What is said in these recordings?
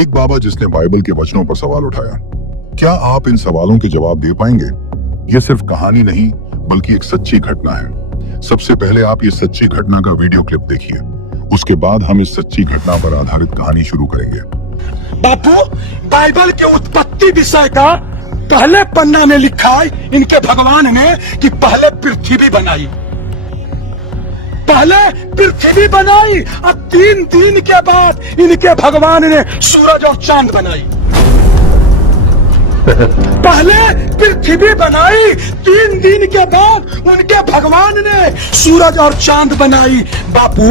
एक बाबा जिसने बाइबल के वचनों पर सवाल उठाया। क्या आप इन सवालों के जवाब दे पाएंगे? ये सिर्फ कहानी नहीं बल्कि एक सच्ची घटना है। सबसे पहले आप ये सच्ची घटना का वीडियो क्लिप देखिए, उसके बाद हम इस सच्ची घटना पर आधारित कहानी शुरू करेंगे। बापू, बाइबल के उत्पत्ति विषय का पहले पन्ना में लिखा है इनके भगवान ने कि पहले पृथ्वी बनाई, पहले पृथ्वी बनाई और 3 दिन के बाद इनके भगवान ने सूरज और चांद बनाई। पहले पृथ्वी बनाई, 3 दिन के बाद उनके भगवान ने सूरज और चांद बनाई। बापू,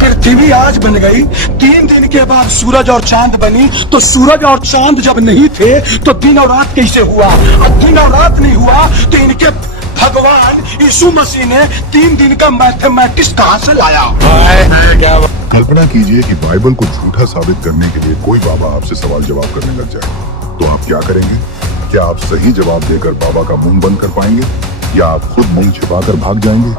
पृथ्वी आज बन गई, 3 दिन के बाद सूरज और चांद बनी, तो सूरज और चांद जब नहीं थे तो दिन और रात कैसे हुआ? और दिन और रात नहीं हुआ तो इनके भगवान यीशु मसीह ने 3 दिन का मैथमेटिक्स कहां से लाया? कल्पना कीजिए कि बाइबल को झूठा साबित करने के लिए कोई बाबा आपसे सवाल जवाब करने लग जाए, तो आप क्या करेंगे? क्या आप सही जवाब देकर बाबा का मुंह बंद कर पाएंगे या आप खुद मुंह छिपाकर भाग जाएंगे?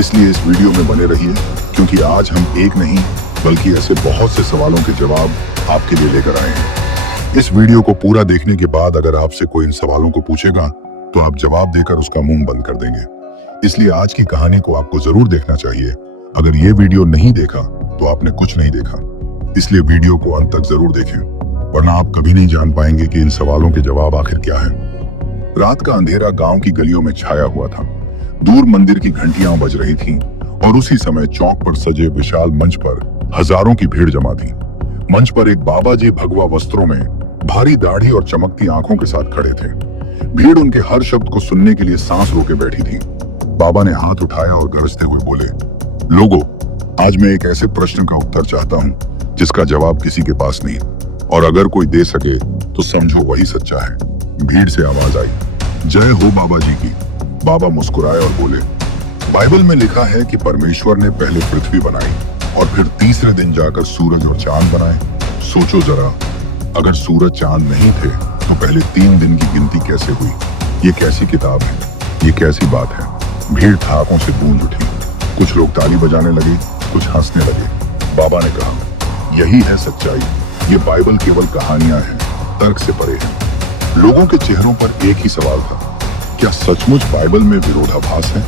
इसलिए इस वीडियो में बने रहिए, क्योंकि आज हम एक नहीं बल्कि ऐसे बहुत से सवालों के जवाब आपके लिए लेकर आए हैं। इस वीडियो को पूरा देखने के बाद अगर आपसे कोई इन सवालों को पूछेगा तो आप जवाब देकर उसका मुंह बंद कर देंगे। इसलिए आज की कहानी को आपको जरूर देखना चाहिए। अगर ये वीडियो नहीं देखा तो आपने कुछ नहीं देखा, इसलिए वीडियो को अंत तक जरूर देखें, वरना आप कभी नहीं जान पाएंगे कि इन सवालों के जवाब आखिर क्या है। रात का अंधेरा गांव की गलियों में छाया हुआ था। दूर मंदिर की घंटियां बज रही थीं और उसी समय चौक पर सजे विशाल मंच पर हजारों की भीड़ जमा थी। मंच पर एक बाबा जी भगवा वस्त्रों में, भारी दाढ़ी और चमकती आंखों के साथ खड़े थे। भीड़ उनके हर शब्द को सुनने के लिए सांस रोके बैठी थी। बाबा ने हाथ उठाया और गरजते हुए बोले, लोगों, आज मैं एक ऐसे प्रश्न का उत्तर चाहता हूँ जिसका जवाब किसी के पास नहीं, और अगर कोई दे सके तो समझो वही सच्चा है। भीड़ से आवाज आई, जय हो बाबा जी की। बाबा मुस्कुराए और बोले, बाइबल में लिखा है कि परमेश्वर ने पहले पृथ्वी बनाई और फिर तीसरे दिन जाकर सूरज और चांद बनाए। सोचो जरा, अगर सूरज चांद नहीं थे तो पहले 3 दिन की गिनती कैसे हुई? ये कैसी किताब है? ये कैसी बात है? भीड़ ठाकों से गूंज उठी। कुछ लोग ताली बजाने लगे, कुछ हंसने लगे। बाबा ने कहा, यही है सच्चाई। ये बाइबल केवल कहानियां हैं, तर्क से परे है। लोगों के चेहरों पर एक ही सवाल था, क्या सचमुच बाइबल में विरोधाभास है?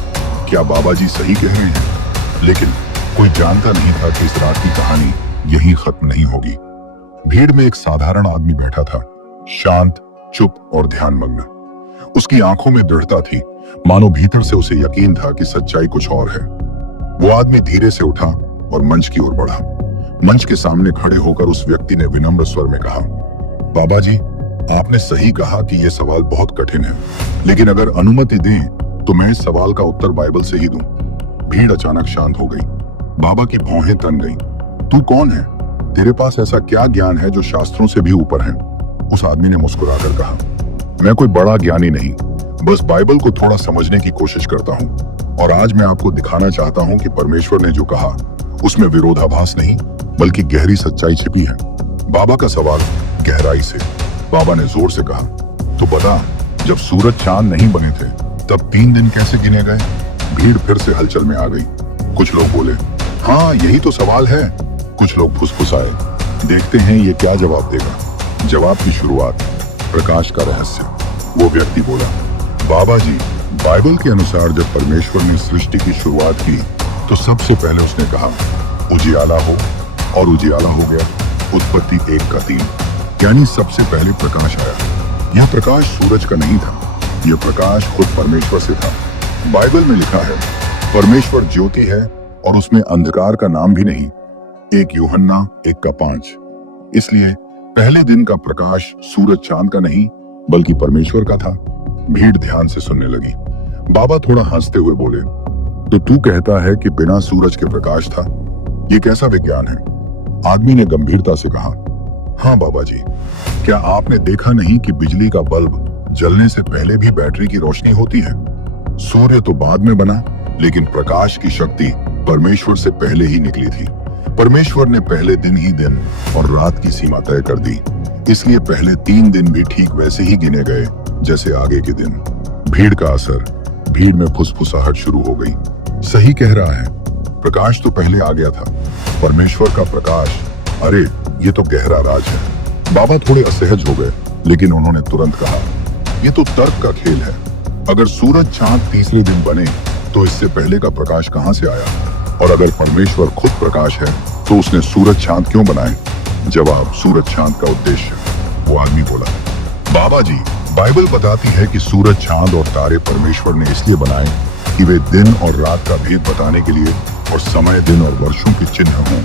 क्या बाबा जी सही कह रहे हैं? लेकिन कोई जानता नहीं था कि इस रात की कहानी यही खत्म नहीं होगी। भीड़ में एक साधारण आदमी बैठा था, शांत, चुप और ध्यानमग्न। उसकी आंखों में दृढ़ता थी, मानो भीतर से उसे यकीन था कि सच्चाई कुछ और है। वो आदमी धीरे से उठा और मंच की ओर बढ़ा। मंच के सामने खड़े होकर उस व्यक्ति ने विनम्र स्वर में कहा, बाबा जी, आपने सही कहा कि यह सवाल बहुत कठिन है, लेकिन अगर अनुमति दें तो मैं इस सवाल का उत्तर बाइबल से ही दूं। भीड़ अचानक शांत हो गई। बाबा की भौहें तन गईं। तू कौन है? तेरे पास ऐसा क्या ज्ञान है जो शास्त्रों से भी ऊपर है? उस आदमी ने मुस्कुराकर कहा, मैं कोई बड़ा ज्ञानी नहीं, बस बाइबल को थोड़ा समझने की कोशिश करता हूँ, और आज मैं आपको दिखाना चाहता हूँ कि परमेश्वर ने जो कहा उसमें विरोधाभास नहीं बल्कि गहरी सच्चाई छिपी है। बाबा का सवाल गहराई से। बाबा ने जोर से कहा, तो बता, जब सूरज चांद नहीं बने थे तब 3 दिन कैसे गिने गए? भीड़ फिर से हलचल में आ गई। कुछ लोग बोले, हाँ यही तो सवाल है। कुछ लोग फुसफुसाए, देखते हैं ये क्या जवाब देगा। जवाब की शुरुआत, प्रकाश का रहस्य। वो व्यक्ति बोला, बाबा जी, बाइबल के अनुसार जब परमेश्वर ने सृष्टि की शुरुआत की तो सबसे पहले उसने कहा, उजियाला हो, और उजियाला हो गया। उत्पत्ति 1:3, यानी सबसे पहले प्रकाश आया। यह प्रकाश सूरज का नहीं था, यह प्रकाश खुद परमेश्वर से था। बाइबल में लिखा है, परमेश्वर ज्योति है और उसमें अंधकार का नाम भी नहीं। 1 यूहन्ना 1:5। इसलिए पहले दिन का प्रकाश सूरज चांद का नहीं बल्कि परमेश्वर का था। भीड़ ध्यान से सुनने लगी। बाबा थोड़ा हंसते हुए बोले, तो तू कहता है कि बिना सूरज के प्रकाश था? ये कैसा विज्ञान है? आदमी ने गंभीरता से कहा, हाँ बाबा जी, क्या आपने देखा नहीं कि बिजली का बल्ब जलने से पहले भी बैटरी की रोशनी होती है? सूर्य तो बाद में बना, लेकिन प्रकाश की शक्ति परमेश्वर से पहले ही निकली थी। परमेश्वर ने पहले दिन ही दिन और रात की सीमा तय कर दी, इसलिए पहले 3 दिन भी ठीक वैसे ही गिने गए जैसे आगे के दिन। भीड़ का असर। भीड़ में फुसफुसाहट शुरू हो गई। सही कह रहा है, प्रकाश तो पहले आ गया था। परमेश्वर का प्रकाश अरे ये तो गहरा राज है। बाबा थोड़े असहज हो गए, लेकिन उन्होंने तुरंत कहा, ये तो तर्क का खेल है। अगर सूरज चांद तीसरे दिन बने तो इससे पहले का प्रकाश कहां से आया? और अगर परमेश्वर खुद प्रकाश है तो उसने सूरज चांद क्यों बनाए? जवाब, सूरज चांद का उद्देश्य। वो आदमी बोला, बाबा जी, बाइबल बताती है कि सूरज, चांद और तारे परमेश्वर ने इसलिए बनाए कि वे दिन और रात का भेद बताने के लिए और समय, दिन और वर्षों के चिन्ह हों।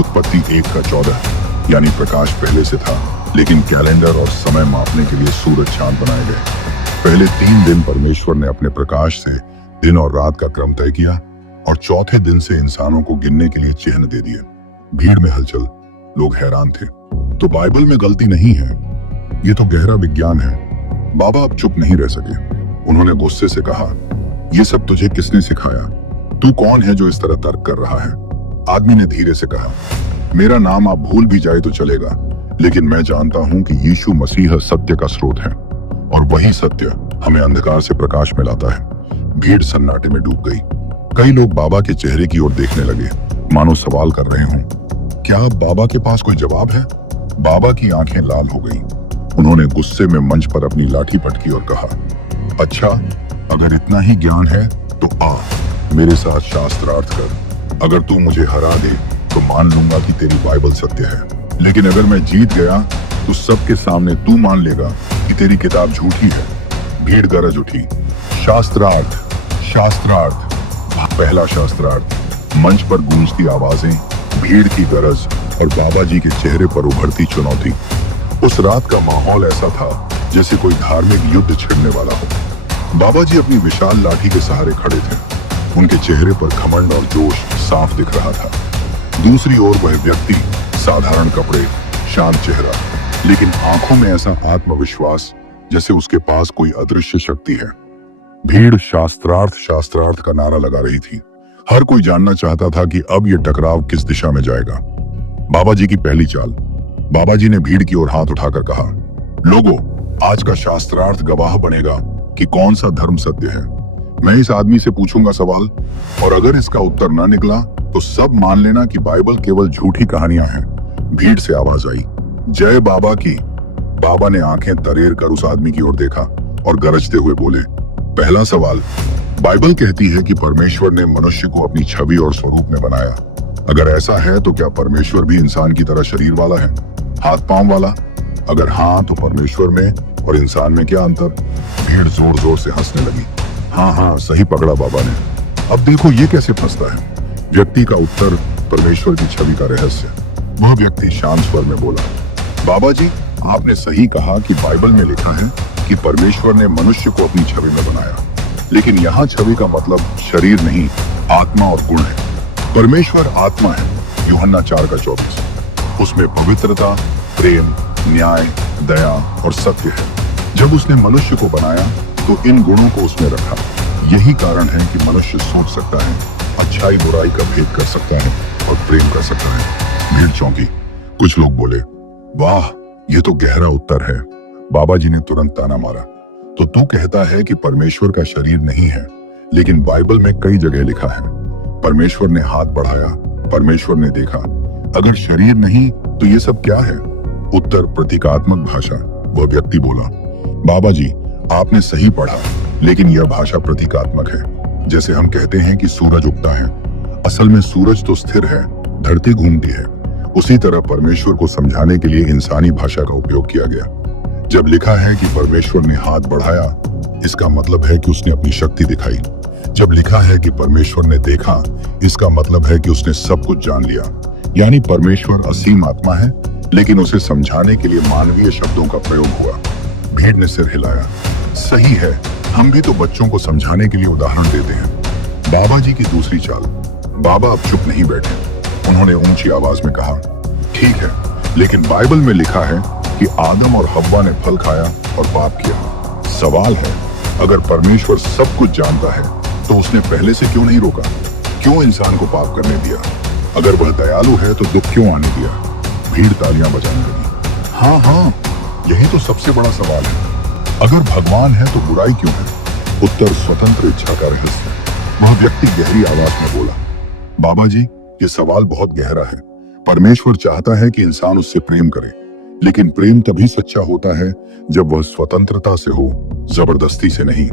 उत्पत्ति 1:14 यानी प्रकाश पहले से था, लेकिन कैलेंडर और समय मापने के लिए सूरज, चांद बनाए गए। पहले 3 दिन परमेश्वर ने अपने प्रकाश से दिन और रात का क्रम तय किया और चौथे दिन से इंसानों को गिनने के लिए चिन्ह दे दिए। भीड़ में हलचल, लोग हैरान थे। तो बाइबल में गलती नहीं है, ये तो गहरा विज्ञान है। बाबा अब चुप नहीं रह सके। उन्होंने गुस्से से कहा, ये सब तुझे किसने सिखाया? तू कौन है जो इस तरह तर्क कर रहा है? आदमी ने धीरे से कहा, मेरा नाम आप भूल भी जाए तो चलेगा, लेकिन मैं जानता हूं कि यीशु मसीह सत्य का स्रोत है और वही सत्य हमें अंधकार से प्रकाश में लाता है। भीड़ सन्नाटे में डूब गई। कई लोग बाबा के चेहरे की ओर देखने लगे, मानो सवाल कर रहे हों, क्या बाबा के पास कोई जवाब है? बाबा की आंखें लाल हो गईं। उन्होंने गुस्से में मंच पर अपनी लाठी पटकी और कहा, अच्छा, अगर इतना ही ज्ञान है तो आ, मेरे साथ शास्त्रार्थ कर। अगर तू मुझे हरा दे तो मान लूंगा कि तेरी बाइबल सत्य है, लेकिन अगर मैं जीत गया तो सबके सामने तू मान लेगा कि तेरी किताब झूठी है। भीड़ गरज उठी, शास्त्रार्थ, शास्त्रार्थ। पहला शास्त्रार्थ। मंच पर गूंजती आवाजें, भीड़ की गरज और बाबा जी के चेहरे पर उभरती चुनौती। उस रात का माहौल ऐसा था जैसे कोई धार्मिक युद्ध छिड़ने वाला हो। बाबा जी अपनी विशाल लाठी के सहारे खड़े थे। उनके चेहरे पर घमंड और जोश साफ दिख रहा था। दूसरी ओर वह व्यक्ति, साधारण कपड़े, शांत चेहरा, लेकिन आंखों में ऐसा आत्मविश्वास जैसे उसके पास कोई अदृश्य शक्ति है। भीड़ शास्त्रार्थ, शास्त्रार्थ का नारा लगा रही थी। हर कोई जानना चाहता था कि अब यह टकराव किस दिशा में जाएगा। बाबा जी की पहली चाल। बाबा जी ने भीड़ की ओर हाथ उठाकर कहा, लोगों, आज का शास्त्रार्थ गवाह बनेगा कि कौन सा धर्म सत्य है। मैं इस आदमी से पूछूंगा सवाल, और अगर इसका उत्तर न निकला तो सब मान लेना कि बाइबल केवल झूठी कहानियां हैं। भीड़ से आवाज आई, जय बाबा की। बाबा ने आंखें तरेर कर उस आदमी की ओर देखा और गरजते हुए बोले, पहला सवाल, बाइबल कहती है कि परमेश्वर ने मनुष्य को अपनी छवि और स्वरूप में बनाया। अगर ऐसा है तो क्या परमेश्वर भी इंसान की तरह शरीर वाला है, हाथ पांव वाला? अगर हाँ, तो परमेश्वर में और इंसान में क्या अंतर? भीड़ जोर जोर से हंसने लगी। हाँ, सही पकड़ा बाबा ने। अब देखो ये कैसे फंसता है। व्यक्ति का उत्तर, परमेश्वर की छवि का रहस्य। वह व्यक्ति शांत स्वर में बोला, बाबा जी, आपने सही कहा कि बाइबल में लिखा है कि परमेश्वर ने मनुष्य को अपनी छवि में बनाया, लेकिन यहाँ छवि का मतलब शरीर नहीं, आत्मा और गुण है। परमेश्वर आत्मा है, यूहन्ना 4:24। उसमें पवित्रता, प्रेम, न्याय, दया और सत्य है। जब उसने मनुष्य को बनाया तो इन गुणों को उसमें रखा। यही कारण है कि मनुष्य सोच सकता है, अच्छाई बुराई का भेद कर सकता है और प्रेम कर सकता है। भीड़ चौंकी। कुछ लोग बोले, वाह, ये तो गहरा उत्तर है। बाबा जी ने तुरंत ताना मारा, तो तू कहता है कि परमेश्वर का शरीर नहीं है, लेकिन बाइबल में कई जगह लिखा है, परमेश्वर ने हाथ बढ़ाया, परमेश्वर ने देखा। अगर शरीर नहीं तो ये सब क्या है? उत्तर, प्रतीकात्मक भाषा। वह व्यक्ति बोला, बाबा जी, आपने सही पढ़ा, लेकिन यह भाषा प्रतीकात्मक है। जैसे हम कहते हैं कि सूरज उगता है, असल में सूरज तो स्थिर है, धरती घूमती है। उसी तरह परमेश्वर को समझाने के लिए इंसानी भाषा का उपयोग किया गया। जब लिखा है कि परमेश्वर ने हाथ बढ़ाया, इसका मतलब है कि उसने अपनी शक्ति दिखाई। जब लिखा है कि परमेश्वर ने देखा, इसका मतलब है कि उसने सब कुछ जान लिया। यानी परमेश्वर असीम आत्मा है, लेकिन उसे समझाने के लिए मानवीय शब्दों का प्रयोग हुआ। भीड़ ने सिर हिलाया। सही है, हम भी तो बच्चों को समझाने के लिए उदाहरण देते हैं। बाबा जी की दूसरी चाल। बाबा अब चुप नहीं बैठे। उन्होंने ऊंची आवाज में कहा, ठीक है, लेकिन बाइबल में लिखा है कि आदम और हव्वा ने फल खाया और पाप किया। सवाल है, अगर परमेश्वर सब कुछ जानता है तो उसने पहले से क्यों नहीं रोका? क्यों इंसान को पाप करने दिया? अगर वह दयालु है तो दुख क्यों आने दिया? भीड़ तालियां बजाने लगी। हाँ, यही तो सबसे बड़ा सवाल है। अगर भगवान है तो बुराई क्यों है? उत्तर, स्वतंत्र इच्छा का रहस्य। वह व्यक्ति गहरी आवाज में बोला, बाबा जी, ये सवाल बहुत गहरा है। परमेश्वर चाहता है कि इंसान उससे प्रेम करे, लेकिन प्रेम तभी सच्चा होता है जब वह स्वतंत्रता से हो, जबरदस्ती से नहीं।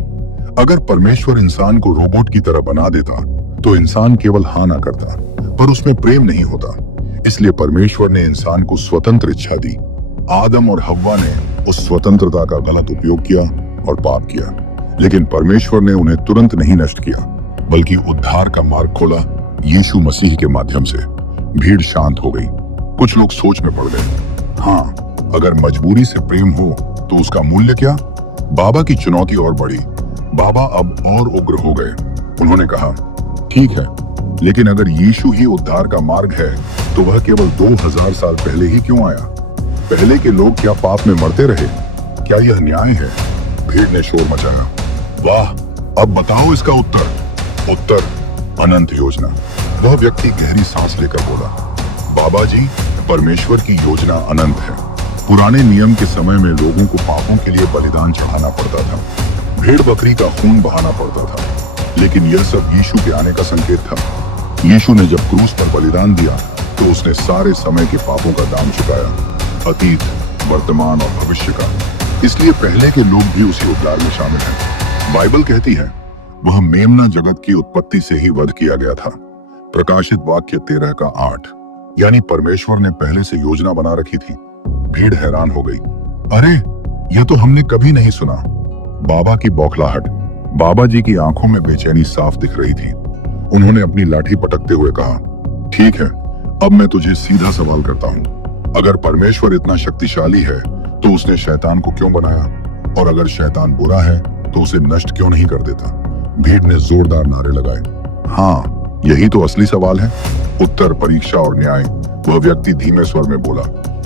अगर परमेश्वर इंसान को रोबोट की तरह बना देता तो इंसान केवल हाँ ना करता, पर उसमें प्रेम नहीं होता। इसलिए परमेश्वर ने इंसान को स्वतंत्र इच्छा दी। आदम और हव्वा ने उस स्वतंत्रता का गलत उपयोग किया और पाप किया, लेकिन परमेश्वर ने उन्हें तुरंत नहीं नष्ट किया, बल्कि उद्धार का मार्ग खोला यीशु मसीह के माध्यम से। भीड़ शांत हो गई। कुछ लोग सोच में पड़ गए, हाँ, अगर मजबूरी से प्रेम हो तो उसका मूल्य क्या? बाबा की चुनौती और बढ़ी। बाबा अब और उग्र हो गए। उन्होंने कहा, ठीक है, लेकिन अगर यीशु ही उद्धार का मार्ग है तो वह केवल 2000 साल पहले ही क्यों आया? पहले के लोग क्या पाप में मरते रहे? क्या यह न्याय है? भीड़ ने शोर मचाया। वाह, अब बताओ इसका उत्तर। उत्तर, अनंत योजना। वह व्यक्ति गहरी सांस लेकर बोला, बाबा जी, परमेश्वर की योजना अनंत है। पुराने नियम के समय में लोगों को पापों के लिए बलिदान चढ़ाना पड़ता था, भेड़ बकरी का खून बहाना पड़ता था, लेकिन यह सब यीशु के आने का संकेत था। यीशु ने जब क्रूस पर बलिदान दिया तो उसने सारे समय के पापों का दाम चुकाया, अतीत, वर्तमान और भविष्य का। इसलिए पहले के लोग भी उसी उद्धार में शामिल हैं। बाइबल कहती है, वह मेमना जगत की उत्पत्ति से ही वध किया गया था। प्रकाशित वाक्य 13:8। यानी परमेश्वर ने पहले से योजना बना रखी थी। भीड़ हैरान हो गई। अरे, यह तो हमने कभी नहीं सुना। बाबा की बौखलाहट। बाबा जी की आंखों में बेचैनी साफ दिख रही थी। उन्होंने अपनी लाठी पटकते हुए कहा, ठीक है, अब मैं तुझे सीधा सवाल करता हूँ। अगर परमेश्वर इतना शक्तिशाली है तो उसने शैतान को क्यों बनाया? और अगर शैतान बुरा है तो उसे नष्ट क्यों नहीं कर देता? भीड़ ने जोरदार नारे लगाए। हाँ, यही तो असली सवाल है। उत्तर, परीक्षा और न्याय। वह व्यक्ति धीमे स्वर में बोला,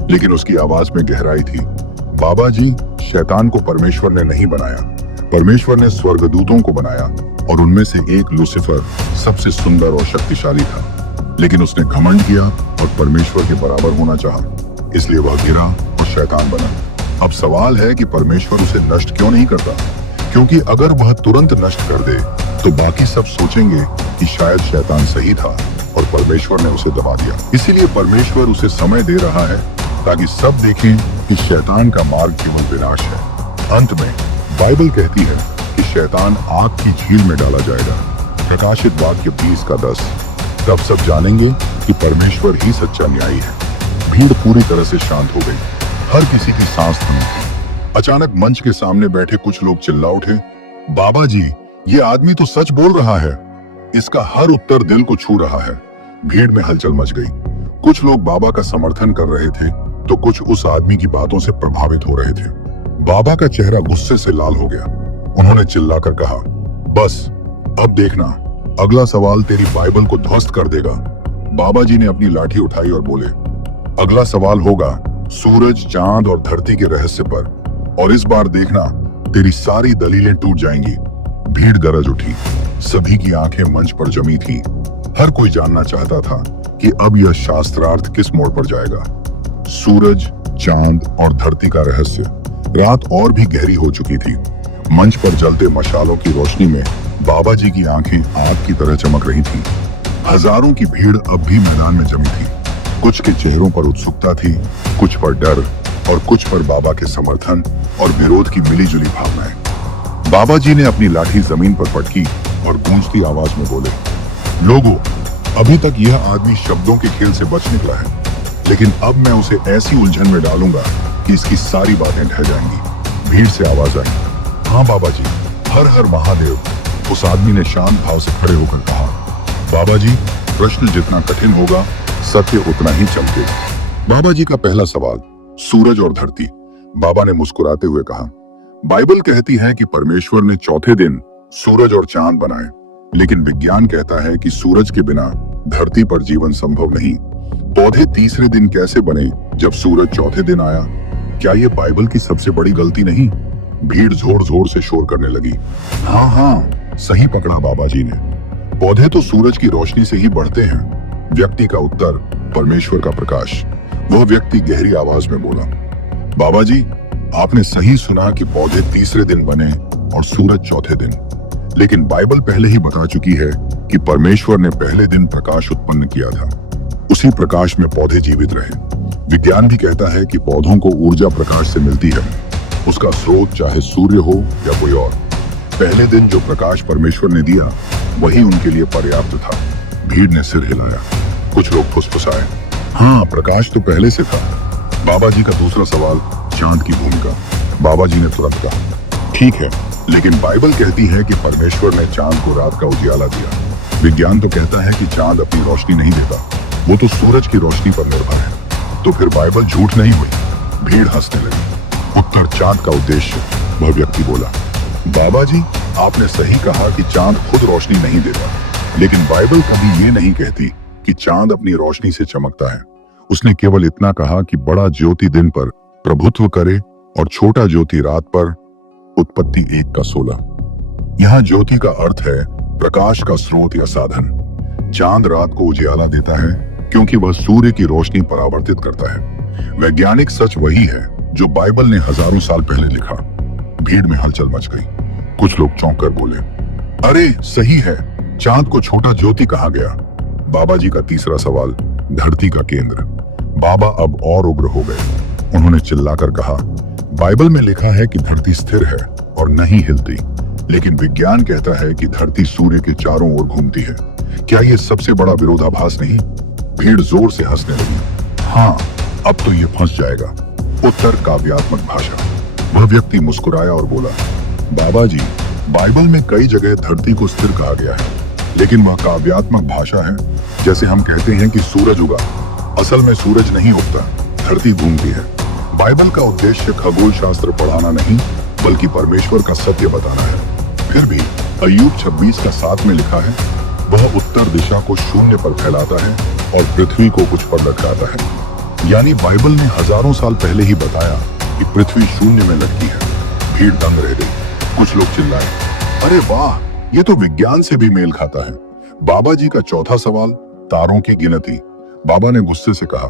लेकिन उसकी आवाज में गहराई थी। बाबा जी, शैतान को परमेश्वर ने नहीं बनाया। परमेश्वर ने स्वर्गदूतों को बनाया और उनमें से एक लूसीफर सबसे सुंदर और शक्तिशाली था, लेकिन उसने घमंड किया और परमेश्वर के बराबर होना चाहा, इसलिए वह गिरा और शैतान बना। अब सवाल है कि परमेश्वर उसे नष्ट क्यों नहीं करता? क्योंकि अगर वह तुरंत नष्ट कर दे तो बाकी सब सोचेंगे कि शायद शैतान सही था और परमेश्वर ने उसे दबा दिया। इसीलिए परमेश्वर उसे समय दे रहा है ताकि सब देखें कि शैतान का मार्ग केवल विनाश है। अंत में बाइबल कहती है कि शैतान आग की झील में डाला जाएगा। प्रकाशित वाक्य 20:10। तब सब जानेंगे कि परमेश्वर ही सच्चा न्यायी है। भीड़ पूरी तरह से शांत हो गई। हर किसी की सांस थमी थी। अचानक मंच के सामने बैठे कुछ लोग चिल्ला उठे, बाबा जी, ये आदमी तो सच बोल रहा है। इसका हर उत्तर दिल को छू रहा है। भीड़ में हलचल मच गई। कुछ लोग बाबा का समर्थन कर रहे थे तो कुछ उस आदमी की बातों से प्रभावित हो रहे थे। बाबा का चेहरा गुस्से से लाल हो गया। उन्होंने चिल्लाकर कहा, बस, अब देखना, अगला सवाल तेरी बाइबल को ध्वस्त कर देगा। बाबा जी ने अपनी लाठी उठाई और बोले, अगला सवाल होगा सूरज, चांद और धरती के रहस्य पर, और इस बार देखना तेरी सारी दलीलें टूट जाएंगी। भीड़ गरज उठी। सभी की आंखें मंच पर जमी थी। हर कोई जानना चाहता था कि अब यह शास्त्रार्थ किस मोड़ पर जाएगा। सूरज, चांद और धरती का रहस्य। रात और भी गहरी हो चुकी थी। मंच पर जलते मशालों की रोशनी में बाबा जी की आंखें आग की तरह चमक रही थीं। हजारों की भीड़ अब भी मैदान में जमी थी। कुछ के चेहरों पर उत्सुकता थी, कुछ पर डर और कुछ पर बाबा के समर्थन और विरोध की मिलीजुली भावनाएं। बाबा जी ने अपनी लाठी जमीन पर पटकी और गूंजती आवाज में बोले, लोगों, अभी तक यह आदमी शब्दों के खेल से बच निकला है, लेकिन अब मैं उसे ऐसी उलझन में डालूंगा कि इसकी सारी बातें ढह जाएंगी। भीड़ से आवाज आई, हाँ बाबा जी, हर हर महादेव। उस आदमी ने शांत भाव से खड़े होकर कहा, बाबा जी, प्रश्न जितना कठिन होगा, सत्य उतना ही चमकेगा। बाबा जी का पहला सवाल, सूरज और धरती। बाबा ने मुस्कुराते हुए कहा, बाइबल कहती है कि परमेश्वर ने चौथे दिन सूरज और चांद बनाए, लेकिन विज्ञान कहता है कि सूरज के बिना धरती पर जीवन संभव नहीं। पौधे तीसरे दिन कैसे बने जब सूरज चौथे दिन आया? क्या ये बाइबल की सबसे बड़ी गलती नहीं? भीड़ जोर जोर से शोर करने लगी। हाँ हाँ, सही पकड़ा बाबा जी ने। पौधे तो सूरज की रोशनी से ही बढ़ते हैं। व्यक्ति का उत्तर, परमेश्वर का प्रकाश। वह व्यक्ति गहरी आवाज में बोला, बाबा जी, आपने सही सुना कि पौधे तीसरे दिन बने और सूरज चौथे दिन। लेकिन बाइबल पहले ही बता चुकी है कि परमेश्वर ने पहले दिन प्रकाश उत्पन्न किया था। उसी उसी प्रकाश में पौधे जीवित रहे। विज्ञान भी कहता है कि पौधों को ऊर्जा प्रकाश से मिलती है, उसका स्रोत चाहे सूर्य हो या कोई और। पहले दिन जो प्रकाश परमेश्वर ने दिया वही उनके लिए पर्याप्त था। भीड़ ने सिर हिलाया। कुछ लोग फुसफुसाए, हाँ प्रकाश तो पहले से था। बाबा जी का दूसरा सवाल, चांद की भूमिका। बाबा जी ने तुरंत कहा, ठीक है, लेकिन बाइबल कहती है कि परमेश्वर ने चांद को रात का उजियाला दिया। विज्ञान तो कहता है कि चांद अपनी रोशनी नहीं देता, वो तो सूरज की रोशनी पर निर्भर है। तो फिर बाइबल झूठ नहीं हुई। भीड़ हंसने लगी। उत्तर, चांद का उद्देश्य, वह व्यक्ति बोला। बाबा जी, आपने सही कहा कि चांद खुद रोशनी नहीं देता, लेकिन बाइबल कभी ये नहीं कहती कि चांद अपनी रोशनी से चमकता है। उसने केवल इतना कहा कि बड़ा ज्योति दिन पर प्रभुत्व करे और छोटा ज्योति रात पर। उत्पत्ति 1:16। यहाँ ज्योति का अर्थ है प्रकाश का स्रोत या साधन। चांद रात को उजियाला देता है क्योंकि वह सूर्य की रोशनी परावर्तित करता है। वैज्ञानिक सच वही है जो बाइबल ने हजारों साल पहले लिखा। भीड़ में हलचल मच गई। कुछ लोग चौंक कर बोले, अरे सही है, चांद को छोटा ज्योति कहा गया। बाबा जी का तीसरा सवाल, धरती का केंद्र। बाबा अब और उग्र हो गए। उन्होंने चिल्लाकर कहा, बाइबल में लिखा है कि धरती स्थिर है और नहीं हिलती, लेकिन विज्ञान कहता है कि धरती सूर्य के चारों ओर घूमती है। क्या ये सबसे बड़ा विरोधाभास नहीं? भीड़ जोर से हंसने लगी। हाँ, अब तो ये फंस जाएगा। उत्तर, काव्यात्मक भाषा। वह व्यक्ति मुस्कुराया और बोला, बाबा जी, बाइबल में कई जगह धरती को स्थिर कहा गया है, लेकिन वह काव्यात्मक भाषा है। जैसे हम कहते हैं कि सूरज उगा, असल में सूरज नहीं उगता, धरती घूमती है। बाइबल का उद्देश्य खगोल शास्त्र पढ़ाना नहीं, बल्कि परमेश्वर का सत्य बताना है। फिर भी अय्यूब 26:7 में लिखा है, वह उत्तर दिशा को शून्य पर फैलाता है और पृथ्वी को कुछ पर लटकाता है। यानी बाइबल ने हजारों साल पहले ही बताया कि पृथ्वी शून्य में लटकी है। भीड़ दंग रह गई। कुछ लोग चिल्लाए, अरे वाह, ये तो विज्ञान से भी मेल खाता है। बाबा जी का चौथा सवाल, तारों की गिनती। बाबा ने गुस्से से कहा,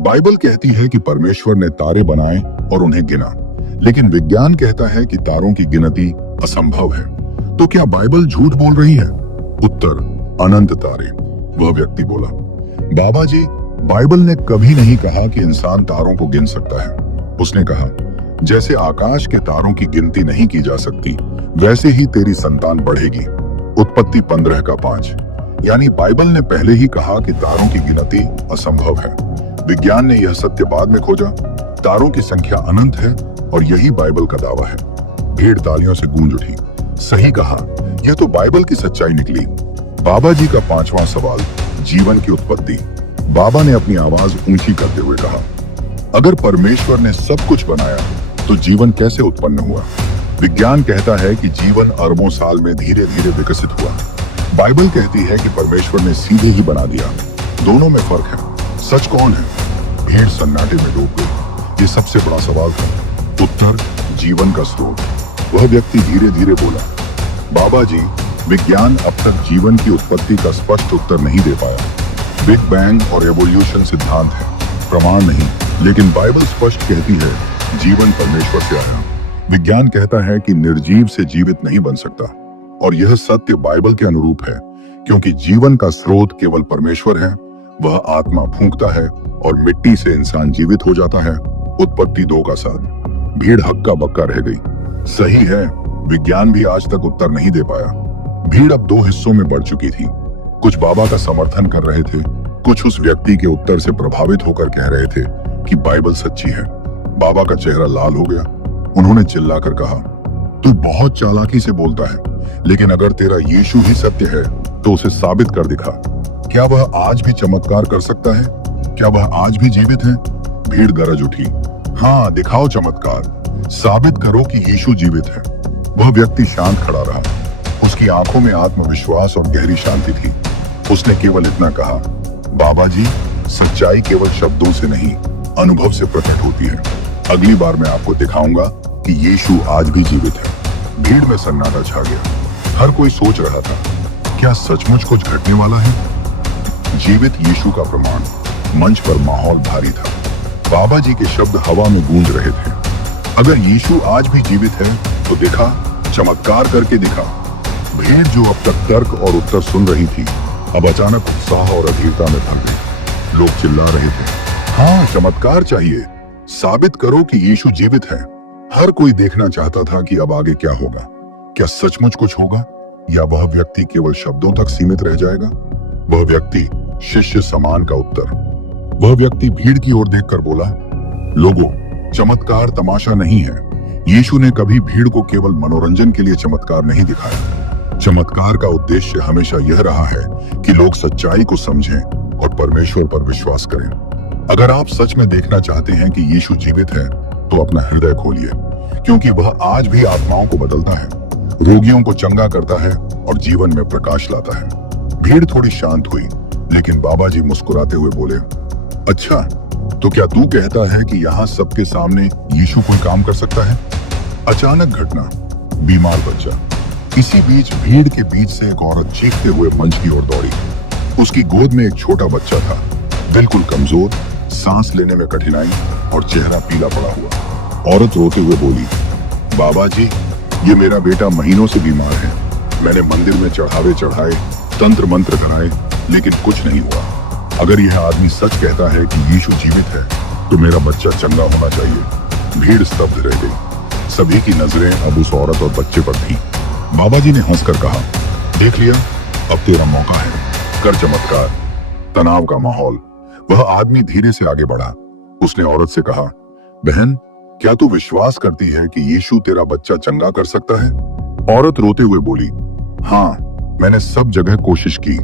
बाइबल कहती है कि परमेश्वर ने तारे बनाए और उन्हें गिना, लेकिन विज्ञान कहता है कि तारों की गिनती असंभव है। तो क्या बाइबल झूठ बोल रही है? उत्तर, अनंत तारे। वह व्यक्ति बोला, बाबा जी, बाइबल ने कभी नहीं कहा कि इंसान तारों को गिन सकता है। उसने कहा, जैसे आकाश के तारों की गिनती नहीं की जा सकती, वैसे ही तेरी संतान बढ़ेगी। उत्पत्ति 15:5। यानी बाइबल ने पहले ही कहा कि तारों की गिनती असंभव है। विज्ञान ने यह सत्य बाद में खोजा। तारों की संख्या अनंत है और यही बाइबल का दावा है। भीड़ तालियों से गूंज उठी। सही कहा, यह तो बाइबल की सच्चाई निकली। बाबा जी का पांचवा सवाल, जीवन की उत्पत्ति। बाबा ने अपनी आवाज ऊंची करते हुए कहा, अगर परमेश्वर ने सब कुछ बनाया तो जीवन कैसे उत्पन्न हुआ? विज्ञान कहता है कि जीवन अरबों साल में धीरे धीरे विकसित हुआ। बाइबल कहती है कि परमेश्वर ने सीधे ही बना दिया। दोनों में फर्क है। सच कौन है? भीड़ सन्नाटे में डूब गई। ये सबसे बड़ा सवाल था। उत्तर, जीवन का स्रोत। वह व्यक्ति धीरे धीरे बोला, बाबा जी, विज्ञान अब तक जीवन की उत्पत्ति का स्पष्ट उत्तर नहीं दे पाया। बिग बैंग और एवोल्यूशन सिद्धांत है, प्रमाण नहीं। लेकिन बाइबल स्पष्ट कहती है, जीवन परमेश्वर से आया। विज्ञान कहता है कि निर्जीव से जीवित नहीं बन सकता, और यह सत्य बाइबल के अनुरूप है, क्योंकि जीवन का स्रोत केवल परमेश्वर है। वह आत्मा फूंकता है और मिट्टी से इंसान जीवित हो जाता है। उत्पत्ति 2:7। भीड़ हक्का बक्का रह गई। सही है, विज्ञान भी आज तक उत्तर नहीं दे पाया। भीड़ अब दो हिस्सों में बढ़ चुकी थी। कुछ बाबा का समर्थन कर रहे थे, कुछ उस व्यक्ति के उत्तर से प्रभावित होकर कह रहे थे कि बाइबल सच्ची है। बाबा का चेहरा लाल हो गया। उन्होंने चिल्लाकर कहा, तू बहुत चालाकी से बोलता है, लेकिन अगर तेरा यीशु ही सत्य है तो उसे साबित कर दिखा। क्या वह आज भी चमत्कार कर सकता है? क्या वह आज भी जीवित है? भीड़ गरज उठी। हाँ, दिखाओ चमत्कार, साबित करो कि यीशु जीवित है। वह व्यक्ति शांत खड़ा रहा। उसकी आंखों में आत्मविश्वास और गहरी शांति थी। उसने केवल इतना कहा, बाबा जी, सच्चाई केवल शब्दों से नहीं, अनुभव से प्रकट होती है। अगली बार मैं आपको दिखाऊंगा कि यीशु आज भी जीवित है। भीड़ में सन्नाटा छा गया। हर कोई सोच रहा था, क्या सचमुच कुछ घटने वाला है? जीवित यीशु का प्रमाण। मंच पर माहौल भारी था। बाबा जी के शब्द हवा में गूंज रहे थे। अगर यीशु आज भी जीवित है तो दिखा, चमत्कार करके दिखा। भीड़ जो अब तक तर्क और उत्तर सुन रही थी, अब अचानक उत्साह और अधीरता में भर गई। लोग चिल्ला रहे थे, हाँ चमत्कार चाहिए, साबित करो कि यीशु जीवित है। हर कोई देखना चाहता था कि अब आगे क्या होगा। क्या सचमुच कुछ होगा या वह व्यक्ति केवल शब्दों तक सीमित रह जाएगा? वह व्यक्ति शिष्य समान का उत्तर। वह व्यक्ति भीड़ की ओर देखकर बोला, लोगों, चमत्कार तमाशा नहीं है। यीशु ने कभी भीड़ को केवल मनोरंजन के लिए चमत्कार नहीं दिखाया। चमत्कार का उद्देश्य हमेशा यह रहा है कि लोग सच्चाई को समझें और परमेश्वर पर विश्वास करें। अगर आप सच में देखना चाहते हैं कि यीशु जीवित है, तो अपना हृदय खोलिए, क्योंकि वह आज भी आत्माओं को बदलता है, रोगियों को चंगा करता है और जीवन में प्रकाश लाता है। भीड़ थोड़ी शांत हुई, लेकिन बाबा जी मुस्कुराते हुए बोले, अच्छा, तो क्या तू कहता है कि यहाँ सबके सामने यीशु कोई काम कर सकता है? अचानक घटना, बीमार बच्चा। इसी बीच भीड़ के बीच से एक औरत चीखते हुए मंच की ओर दौड़ी। उसकी गोद में एक छोटा बच्चा था, बिल्कुल कमजोर, सांस लेने में कठिनाई और चेहरा पीला पड़ा हुआ। औरत रोते हुए बोली, बाबा जी, ये मेरा बेटा महीनों से बीमार है। मैंने मंदिर में चढ़ावे चढ़ाए, तंत्र मंत्र कराए, लेकिन कुछ नहीं हुआ। अगर यह आदमी सच कहता है कि यीशु जीवित है, तो मेरा बच्चा चंगा होना चाहिए। भीड़ स्तब्ध रह गई। सभी की नजरें अब उस औरत और बच्चे पर थी। बाबा जी ने हंसकर कहा, देख लिया, अब तेरा मौका है, कर चमत्कार। तनाव का माहौल। वह आदमी धीरे से आगे बढ़ा। उसने औरत से कहा, बहन, क्या तू विश्वास करती है कि यीशु तेरा बच्चा चंगा कर सकता है? औरत रोते हुए बोली, हाँ, मैंने सब जगह कोशिश की,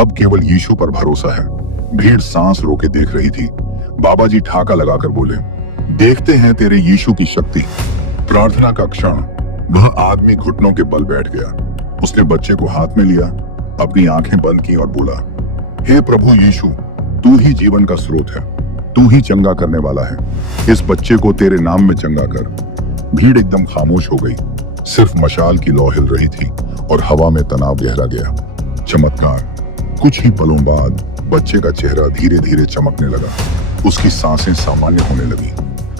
अब केवल यीशु पर भरोसा है। भीड़ सांस रोके देख रही थी। बाबा जी ठाका लगाकर बोले, देखते हैं तेरे यीशु की शक्ति। प्रार्थना का क्षण, वह आदमी घुटनों के बल बैठ गया। उसने बच्चे को हाथ में लिया, अपनी आंखें बंद की और बोला, हे प्रभु यीशु, तू ही जीवन का स्रोत है, तू ही चंगा करने वाला है। इस बच्चे को तेरे नाम में चंगा कर। भीड़ एकदम खामोश हो गई। सिर्फ मशाल की लौ हिल रही थी और हवा में तनाव गहरा गया। चमत्कार। कुछ ही पलों बाद बच्चे का चेहरा धीरे धीरे चमकने लगा। उसकी सांसें सामान्य होने लगी।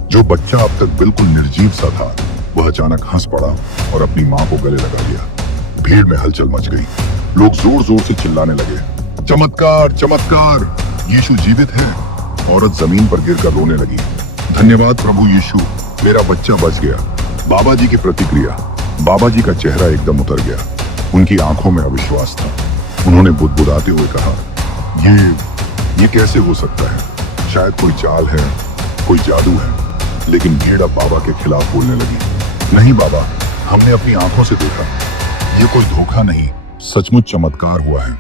जो बच्चा अब तक बिल्कुल निर्जीव सा था, वह अचानक हंस पड़ा और अपनी मां को गले लगा लिया। भीड़ में हलचल मच गई। लोग जोर जोर से चिल्लाने लगे, चमत्कार, चमत्कार, यीशु जीवित है। औरत जमीन पर गिरकर रोने लगी, धन्यवाद प्रभु यीशु, मेरा बच्चा बच गया। बाबा जी की प्रतिक्रिया। बाबा जी का चेहरा एकदम उतर गया। उनकी आंखों में अविश्वास था। उन्होंने बुदबुदाते हुए कहा, ये कैसे हो सकता है? शायद कोई चाल है, कोई जादू है। लेकिन भीड़ अब बाबा के खिलाफ बोलने लगी, नहीं बाबा, हमने अपनी आंखों से देखा, ये कोई धोखा नहीं, सचमुच चमत्कार हुआ है।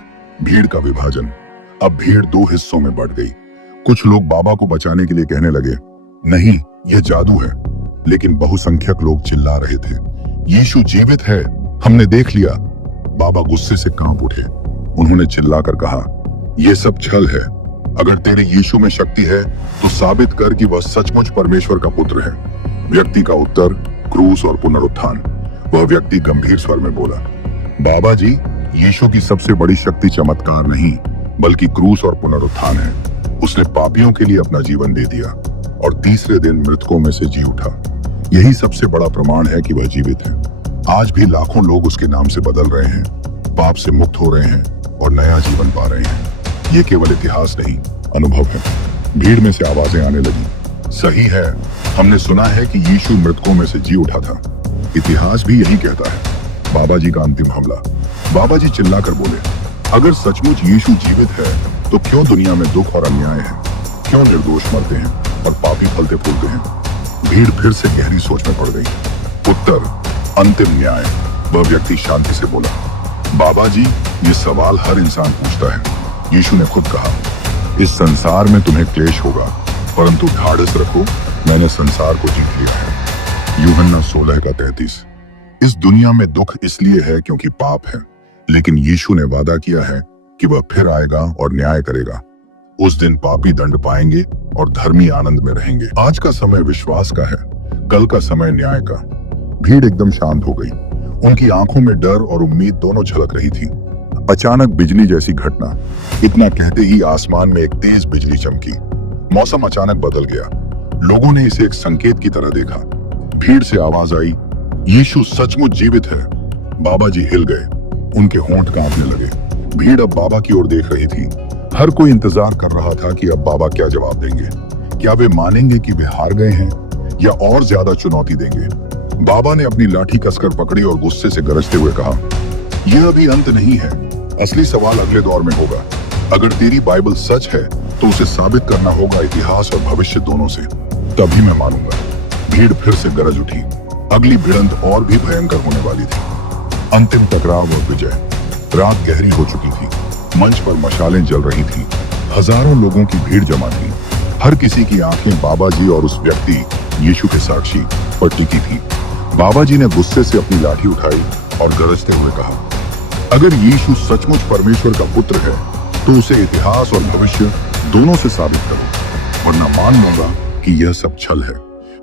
भीड़ का विभाजन। अब भीड़ दो हिस्सों में बढ़ गई। कुछ लोग बाबा को बचाने के लिए कहने लगे, नहीं, यह जादू है। लेकिन बहुसंख्यक लोग चिल्ला रहे थे, यीशु जीवित है, हमने देख लिया। बाबा गुस्से से कांप उठे। उन्होंने चिल्लाकर कहा, यह सब छल है। अगर तेरे यीशु में शक्ति है, तो साबित कर कि वह सचमुच परमेश्वर का पुत्र है। व्यक्ति का उत्तर, क्रूस और पुनरुत्थान। वह व्यक्ति गंभीर स्वर में बोला, बाबा जी, यीशु की सबसे बड़ी शक्ति चमत्कार नहीं, बल्कि क्रूस और पुनरुत्थान है। उसने पापियों के लिए अपना जीवन दे दिया और तीसरे दिन मृतकों में से जी उठा। यही सबसे बड़ा प्रमाण है कि वह जीवित है। आज भी लाखों लोग उसके नाम से बदल रहे हैं, पाप से मुक्त हो रहे हैं और नया जीवन पा रहे हैं। ये केवल इतिहास नहीं, अनुभव है। भीड़ में से आवाजें आने लगी, सही है, हमने सुना है कि यीशु मृतकों में से जी उठा था। इतिहास भी यही कहता है। बाबा जी का अंतिम हमला। बाबा जी चिल्लाकर बोले, अगर सचमुच यीशु जीवित है, तो क्यों दुनिया में दुख और अन्याय है? क्यों निर्दोष मरते हैं और पापी फलते फूलते हैं? भीड़ फिर से गहरी सोच में पड़ गई। उत्तर, अंतिम न्याय। वह व्यक्ति शांति से बोला, बाबा जी, ये सवाल हर इंसान पूछता है। यीशु ने खुद कहा, इस संसार में तुम्हें क्लेश होगा, परंतु ढाढ़स रखो, मैंने संसार को जीत लिया है। यूहन्ना 16:33। इस दुनिया में दुख इसलिए है क्योंकि पाप है, लेकिन यीशु ने वादा किया है कि वह फिर आएगा और न्याय करेगा। उस दिन पापी दंड पाएंगे और धर्मी आनंद में रहेंगे। आज का समय विश्वास का है, कल का समय न्याय का। भीड़ एकदम शांत हो गई। उनकी आंखों में डर और उम्मीद दोनों झलक रही थी। अचानक बिजली जैसी घटना। इतना कहते ही आसमान में एक तेज बिजली चमकी। मौसम अचानक बदल गया। लोगों ने इसे एक संकेत की तरह देखा। भीड़ से आवाज आई, यीशु सचमुच जीवित है। बाबा जी हिल गए। उनके होंठ कांपने लगे। भीड़ अब बाबा की ओर देख रही थी। हर कोई इंतजार कर रहा था कि अब बाबा क्या जवाब देंगे। क्या वे मानेंगे कि वे हार गए हैं या और ज्यादा चुनौती देंगे। बाबा ने अपनी लाठी कसकर पकड़ी और गुस्से से गरजते हुए कहा, यह अभी अंत नहीं है, असली सवाल अगले दौर में होगा। अगर तेरी बाइबल सच है तो उसे साबित करना होगा इतिहास और भविष्य दोनों से, तभी मैं मानूंगा। भीड़ फिर से गरज उठी। अगली भिड़ंत और भी भयंकर होने वाली थी। अंतिम टकराव और विजय। रात गहरी हो चुकी थी। मंच पर मशालें जल रही थी। हजारों लोगों की भीड़ जमा थी। हर किसी की आंखें बाबा जी और उस व्यक्ति यीशु के साक्षी पर टिकी थी। बाबा जी ने गुस्से से अपनी लाठी उठाई और गरजते हुए कहा, अगर यीशु सचमुच परमेश्वर का पुत्र है तो उसे इतिहास और भविष्य दोनों से साबित करो, वरना मान लूंगा कि यह सब छल है।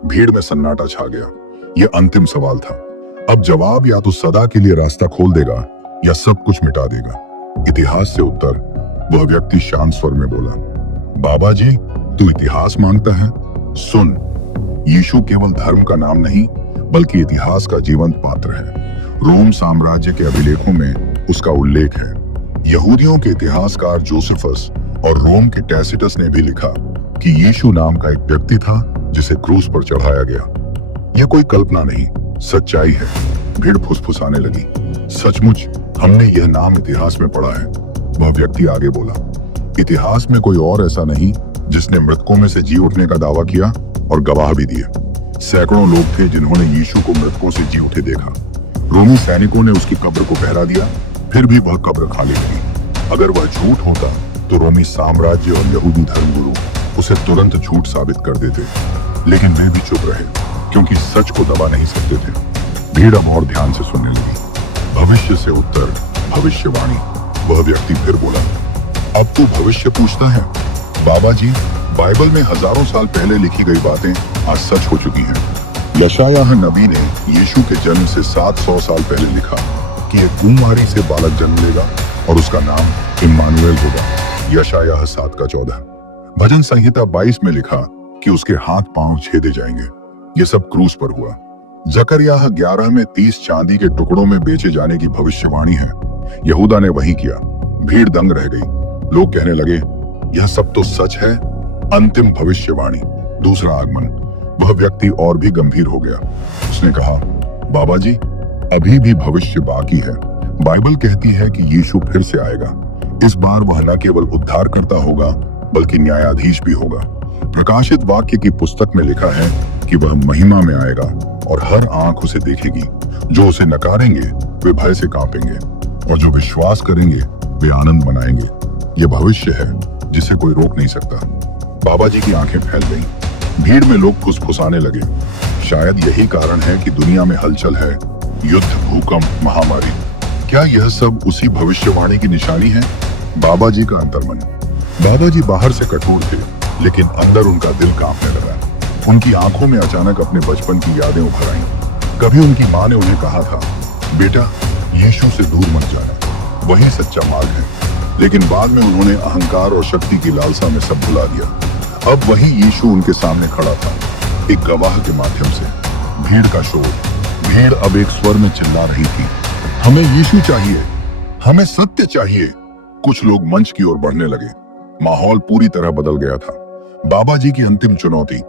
भीड़ में सन्नाटा छा गया। यह अंतिम सवाल था। अब जवाब या तो सदा के लिए रास्ता खोल देगा या सब कुछ मिटा देगा। इतिहास से उत्तर। वह व्यक्ति शांत स्वर में बोला, बाबा जी, तू इतिहास मांगता है? सुन, यीशु केवल धर्म का नाम नहीं बल्कि इतिहास का जीवंत पात्र है। रोम साम्राज्य के अभिलेखों में उसका उल्लेख है। यहूदियों के इतिहासकार जोसेफस और रोम के टैसिटस ने भी लिखा कि यीशु नाम का एक व्यक्ति था जिसे क्रूस पर चढ़ाया गया। यह कोई कल्पना नहीं, सच्चाई है। भीड़ फुसफुसाने लगी। सचमुच हमने यह नाम इतिहास में पढ़ा है। वह व्यक्ति आगे बोला, इतिहास में कोई और ऐसा नहीं जिसने मृतकों में से जी उठने का दावा किया और गवाह भी दिए। सैकड़ों लोग थे जिन्होंने यीशु को मृतकों से जी उठे देखा। रोमी सैनिकों ने उसकी कब्र को पहरा दिया, फिर भी वह कब्र खाली रही। अगर वह झूठ होता तो रोमी साम्राज्य और यहूदी धर्मगुरु उसे तुरंत झूठ साबित कर देते, लेकिन वे भी चुप रहे क्योंकि सच को दबा नहीं सकते थे। भीड़ अब और ध्यान से सुनने लगी। भविष्य से उत्तर, भविष्यवाणी। वह व्यक्ति फिर बोला, अब तू भविष्य पूछता है? बाबा जी, बाइबल में हजारों साल पहले लिखी गई बातें आज सच हो चुकी हैं। यशायाह नबी ने यीशु के जन्म से 700 साल पहले लिखा कि एक कुंवारी से बालक जन्म लेगा और उसका नाम इम्मानुएल होगा। यशायाह 7:14। भजन संहिता 22 में लिखा कि उसके हाथ पांव छेदे जाएंगे। ये सब क्रूस पर हुआ। जकरियाह 11 में 30 चांदी के टुकड़ों में बेचे जाने की भविष्यवाणी है। यहूदा ने वही किया। भीड़ दंग रह गई। लोग कहने लगे, यह सब तो सच है। अंतिम भविष्यवाणी, दूसरा आगमन। वह व्यक्ति और भी गंभीर हो गया। उसने कहा, बाबा जी, अभी भी भविष्य बाकी है। बाइबल कहती है कि यीशु फिर से आएगा। इस बार वह न केवल उद्धारकर्ता होगा बल्कि न्यायाधीश भी होगा। प्रकाशित वाक्य की पुस्तक में लिखा है कि वह महिमा में आएगा और हर आंख उसे देखेगी। जो उसे नकारेंगे वे भय से कांपेंगे और जो विश्वास करेंगे वे आनंद मनाएंगे। यह भविष्य है जिसे कोई रोक नहीं सकता। बाबा जी की आंखें फैल गईं। भीड़ में लोग फुसफुसाने लगे। शायद यही कारण है कि दुनिया में हलचल है। युद्ध, भूकंप, महामारी। क्या यह सब उसी भविष्यवाणी की निशानी है? बाबा जी का अंतर्मन। बाबा जी बाहर से कठोर थे, लेकिन अंदर उनका दिल कांपने लगा। उनकी आंखों में अचानक अपने बचपन की यादें उभर आईं। कभी उनकी माँ ने उन्हें कहा था, बेटा, यीशु से दूर मत जाना, वही सच्चा मार्ग है। लेकिन बाद में उन्होंने अहंकार और शक्ति की लालसा में सब भुला दिया। अब वही यीशु उनके सामने खड़ा था, एक गवाह के माध्यम से। भीड़ का शोर। भीड़ अब एक स्वर में चिल्ला रही थी, हमें यीशु चाहिए, हमें सत्य चाहिए। कुछ लोग मंच की ओर बढ़ने लगे। माहौल पूरी तरह बदल गया था। बाबा जी की अंतिम चुनौती।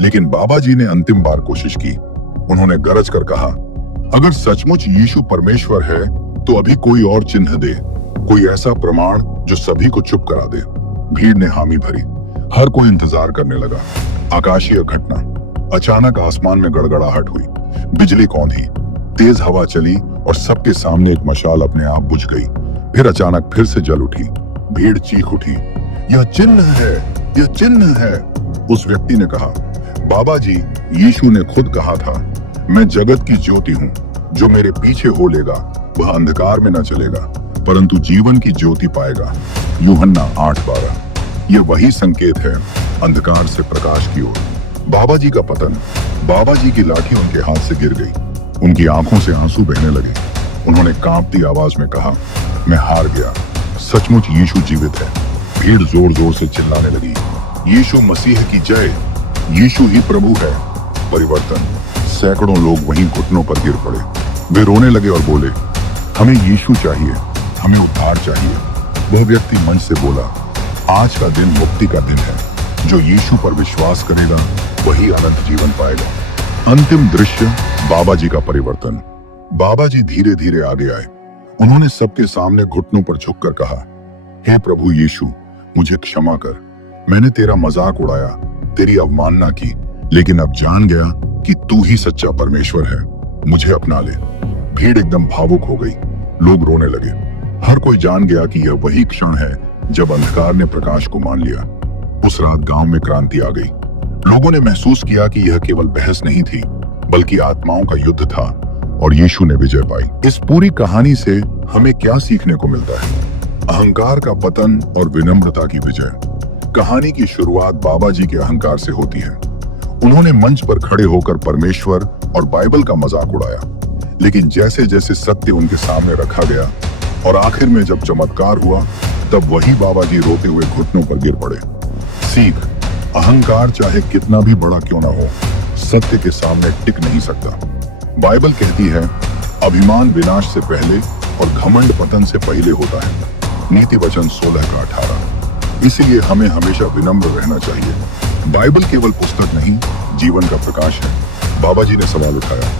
लेकिन बाबा जी ने अंतिम बार कोशिश की। उन्होंने गरज कर कहा, अगर सचमुच यीशु परमेश्वर है तो अभी कोई और चिन्ह दे, कोई ऐसा प्रमाण जो सभी को चुप करा दे। भीड़ ने हामी भरी। हर कोई इंतजार करने लगा। आकाशीय घटना। अचानक आसमान में गड़गड़ाहट हुई। बिजली कौंधी, तेज हवा चली और सबके सामने एक मशाल अपने आप बुझ गई। फिर अचानक फिर से जल उठी। भीड़ चीख उठी, यह चिन्ह है, यह चिन्ह है। उस व्यक्ति ने कहा, बाबा जी, यीशु ने खुद कहा था, मैं जगत की ज्योति हूँ। जो मेरे पीछे हो लेगा वह अंधकार में न चलेगा परंतु जीवन की ज्योति पाएगा। यूहन्ना 8:12। यह वही संकेत है, अंधकार से प्रकाश की ओर। बाबा जी का पतन। बाबा जी की लाठी उनके हाथ से गिर गई। उनकी आंखों से आंसू बहने लगे। उन्होंने कांपती आवाज में कहा, मैं हार गया, सचमुच यीशु जीवित है। भीड़ जोर जोर से चिल्लाने लगी, यीशु मसीह की जय, यीशु ही प्रभु है। परिवर्तन। सैकड़ों लोग वहीं घुटनों पर गिर पड़े। वे रोने लगे और बोले, हमें यीशु चाहिए, हमें उद्धार चाहिए। वह व्यक्ति मंच से बोला, आज का दिन मुक्ति का दिन है। जो यीशु पर विश्वास करेगा वही अनंत जीवन पाएगा। अंतिम दृश्य, बाबा जी का परिवर्तन। बाबा जी धीरे धीरे आगे आए। उन्होंने सबके सामने घुटनों पर झुककर कहा, हे प्रभु यीशु, मुझे क्षमा कर। मैंने तेरा मजाक उड़ाया, तेरी अवमानना की, लेकिन अब जान गया कि तू ही सच्चा परमेश्वर है। मुझे अपना ले। भीड़ एकदम भावुक हो गई। लोग रोने लगे। हर कोई जान गया कि यह वही क्षण है जब अंधकार ने प्रकाश को मान लिया। उस रात गांव में क्रांति आ गई। लोगों ने महसूस किया कि यह केवल बहस नहीं थी, बल्कि आत्माओं का युद्ध था, और यीशु ने विजय पाई। इस पूरी कहानी से हमें क्या सीखने को मिलता है? अहंकार का पतन और विनम्रता की विजय। कहानी की शुरुआत बाबा जी के अहंकार से होती है। उन्होंने मंच पर खड़े होकर परमेश्वर और बाइबल का मजाक उड़ाया, लेकिन जैसे जैसे सत्य उनके सामने रखा गया और आखिर में जब चमत्कार हुआ, तब वही बाबा जी रोते हुए घुटनों पर गिर पड़े। सीख, अहंकार चाहे कितना भी बड़ा क्यों ना हो, सत्य के सामने टिक नहीं सकता। बाइबल कहती है, अभिमान विनाश से पहले और घमंड पतन से पहले होता है। नीति वचन 16:18। इसलिए हमें हमेशा विनम्र रहना चाहिए। बाइबल केवल पुस्तक नहीं, जीवन का प्रकाश है। बाबा जी ने सवाल उठाया,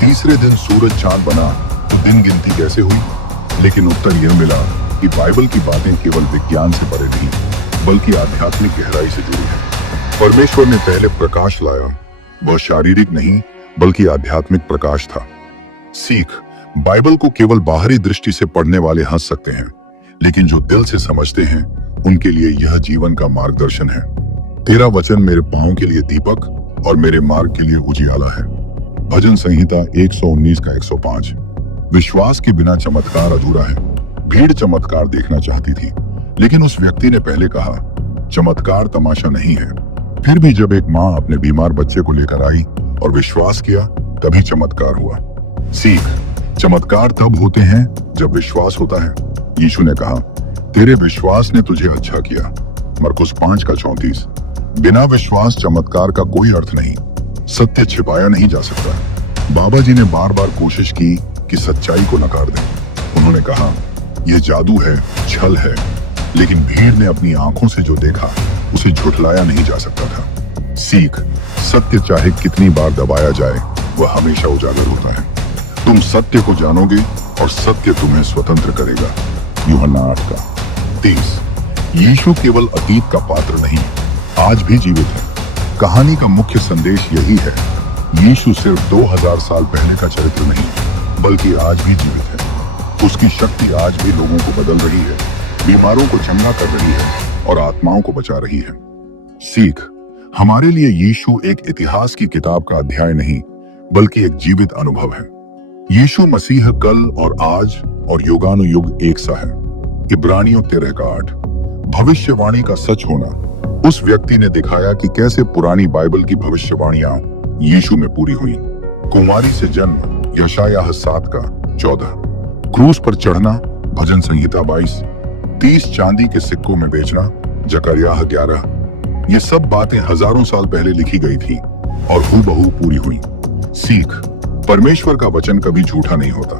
तीसरे दिन सूरज चांद बना तो दिन गिनती कैसे हुई? लेकिन उत्तर यह मिला कि बाइबल की बातें केवल विज्ञान से परे नहीं, बल्कि आध्यात्मिक गहराई से जुड़ी है। परमेश्वर ने पहले प्रकाश लाया, वह शारीरिक नहीं बल्कि आध्यात्मिक प्रकाश था। सीख, बाइबल को केवल बाहरी दृष्टि से पढ़ने वाले हंस सकते हैं, लेकिन जो दिल से समझते हैं उनके लिए यह जीवन का मार्गदर्शन है। तेरा वचन मेरे पांव के लिए दीपक और मेरे मार्ग के लिए उजियाला है। भजन संहिता 119 का 105। विश्वास के बिना चमत्कार अधूरा है। भीड़ चमत्कार देखना चाहती थी, लेकिन उस व्यक्ति ने पहले कहा, चमत्कार तमाशा नहीं है। फिर भी जब एक माँ अपने बीमार बच्चे को लेकर आई और विश्वास किया, तभी चमत्कार हुआ। सीख, चमत्कार तब होते हैं जब विश्वास होता है। यीशु ने कहा, तेरे विश्वास ने तुझे अच्छा किया। मरकुस 5:34। बिना विश्वास चमत्कार का कोई अर्थ नहीं। सत्य छिपाया नहीं जा सकता। बाबा जी ने बार बार कोशिश की कि सच्चाई को नकार दें। उन्होंने कहा, यह जादू है, छल है, लेकिन भीड़ ने अपनी आंखों से जो देखा उसे झुठलाया नहीं जा सकता था। सीख, सत्य चाहे कितनी बार दबाया जाए, वह हमेशा उजागर होता है। तुम सत्य को जानोगे और सत्य तुम्हें स्वतंत्र करेगा। यूहन्ना 8:30। यीशु केवल अतीत का पात्र नहीं, आज भी जीवित है। कहानी का मुख्य संदेश यही है, यीशु सिर्फ 2000 साल पहले का चरित्र नहीं, बल्कि आज भी जीवित है। उसकी शक्ति आज भी लोगों को बदल रही है, बीमारों को चंगा कर रही है और आत्माओं को बचा रही है। सीख, हमारे लिए यीशु एक इतिहास की किताब का अध्याय नहीं, बल्कि एक जीवित अनुभव है। यीशु मसीह कल और आज और युगानुयुग एक सा है। इब्रानियों 13:8। भविष्यवाणी का सच होना। उस व्यक्ति ने दिखाया कि कैसे पुरानी बाइबल की भविष्यवाणियां यीशु में पूरी हुई। कुमारी से जन्म, यशायाह 7:14। क्रूस पर चढ़ना, भजन संहिता 22। 30 चांदी के सिक्कों में बेचना, जकरियाह 11। ये सब बातें हजारों साल पहले लिखी गई थी और हूबहू पूरी हुई। सीख, परमेश्वर का वचन कभी झूठा नहीं होता।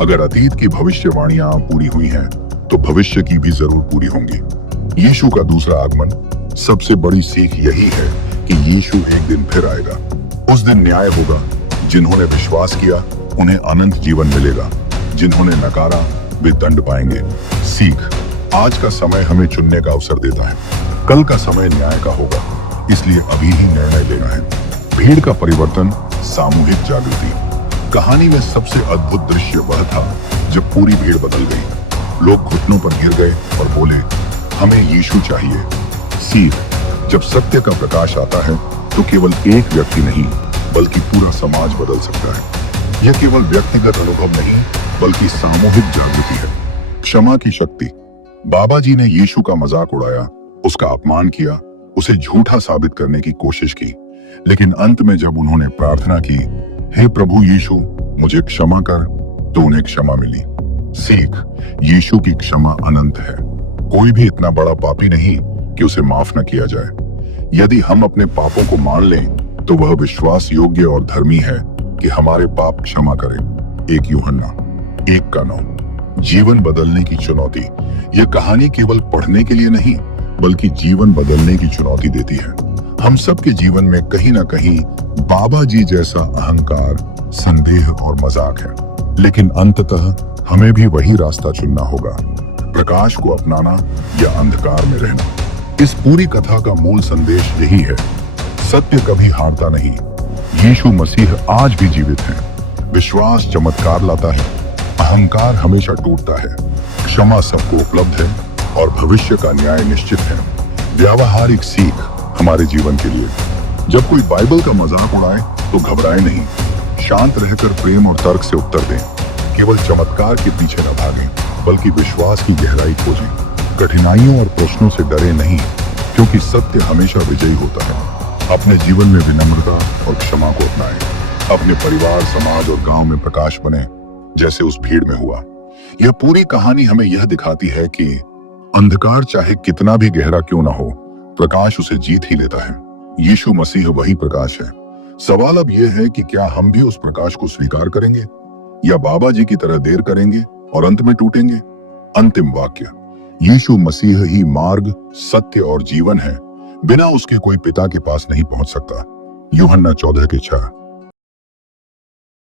अगर अतीत की भविष्यवाणियां पूरी हुई हैं, तो भविष्य की भी जरूर पूरी होंगी। यीशु का दूसरा आगमन। सबसे बड़ी सीख यही है कि यीशु एक दिन फिर आएगा। उस दिन न्याय होगा। जिन्होंने विश्वास किया उन्हें अनंत जीवन मिलेगा, जिन्होंने नकारा वे दंड पाएंगे। सीख, आज का समय हमें चुनने का अवसर देता है। कल का समय न्याय का होगा, इसलिए अभी ही निर्णय लेना है। भीड़ का परिवर्तन, सामूहिक जागृति। कहानी में सबसे अद्भुत दृश्य वह था जब पूरी भीड़ बदल गई। लोग घुटनों पर गिर गए और बोले, हमें यीशु चाहिए। सीख, जब सत्य का प्रकाश आता है तो केवल एक व्यक्ति नहीं, बल्कि पूरा समाज बदल सकता है। यह केवल व्यक्तिगत अनुभव नहीं, बल्कि सामूहिक जागृति है। क्षमा की शक्ति। बाबा जी ने यीशु का मजाक उड़ाया, उसका अपमान किया, उसे झूठा साबित करने की कोशिश की, लेकिन अंत में जब उन्होंने प्रार्थना की, हे प्रभु यीशु, मुझे क्षमा कर, तो उन्हें क्षमा मिली। सीख, यीशु की क्षमा अनंत है। कोई भी इतना बड़ा पापी नहीं कि उसे माफ न किया जाए। यदि हम अपने पापों को मान लें, तो वह विश्वास योग्य और धर्मी है कि हमारे पाप क्षमा करे। 1 यूहन्ना 1:9। जीवन बदलने की चुनौती। यह कहानी केवल पढ़ने के लिए नहीं, बल्कि जीवन बदलने की चुनौती देती है। हम सबके जीवन में कहीं ना कहीं बाबा जी जैसा अहंकार, संदेह और मजाक है, लेकिन अंततः हमें भी वही रास्ता चुनना होगा, प्रकाश को अपनाना या अंधकार में रहना। इस पूरी कथा का मूल संदेश यही है, सत्य कभी हारता नहीं। यीशु मसीह आज भी जीवित है। विश्वास चमत्कार लाता है, अहंकार हमेशा टूटता है, क्षमा सबको उपलब्ध है और भविष्य का न्याय निश्चित है। व्यावहारिक सीख हमारे जीवन के लिए, जब कोई बाइबल का मजाक उड़ाए तो घबराए नहीं, शांत रहकर प्रेम और तर्क से उत्तर दें। केवल चमत्कार के पीछे न भागें, बल्कि विश्वास की गहराई खोजें। कठिनाइयों और प्रश्नों से डरे नहीं, क्योंकि सत्य हमेशा विजयी होता है। अपने जीवन में विनम्रता और क्षमा को अपनाएं। अपने परिवार, समाज और गांव में प्रकाश बने, जैसे उस भीड़ में हुआ। यह पूरी कहानी हमें यह दिखाती है कि अंधकार चाहे कितना भी गहरा क्यों ना हो, प्रकाश उसे जीत ही लेता है। यीशु मसीह वही प्रकाश है। सवाल अब यह है कि क्या हम भी उस प्रकाश को स्वीकार करेंगे या बाबा जी की तरह देर करेंगे और अंत में टूटेंगे। अंतिम वाक्य, यीशु मसीह ही मार्ग, सत्य और जीवन है। बिना उसके कोई पिता के पास नहीं पहुंच सकता। यूहन्ना 14:6।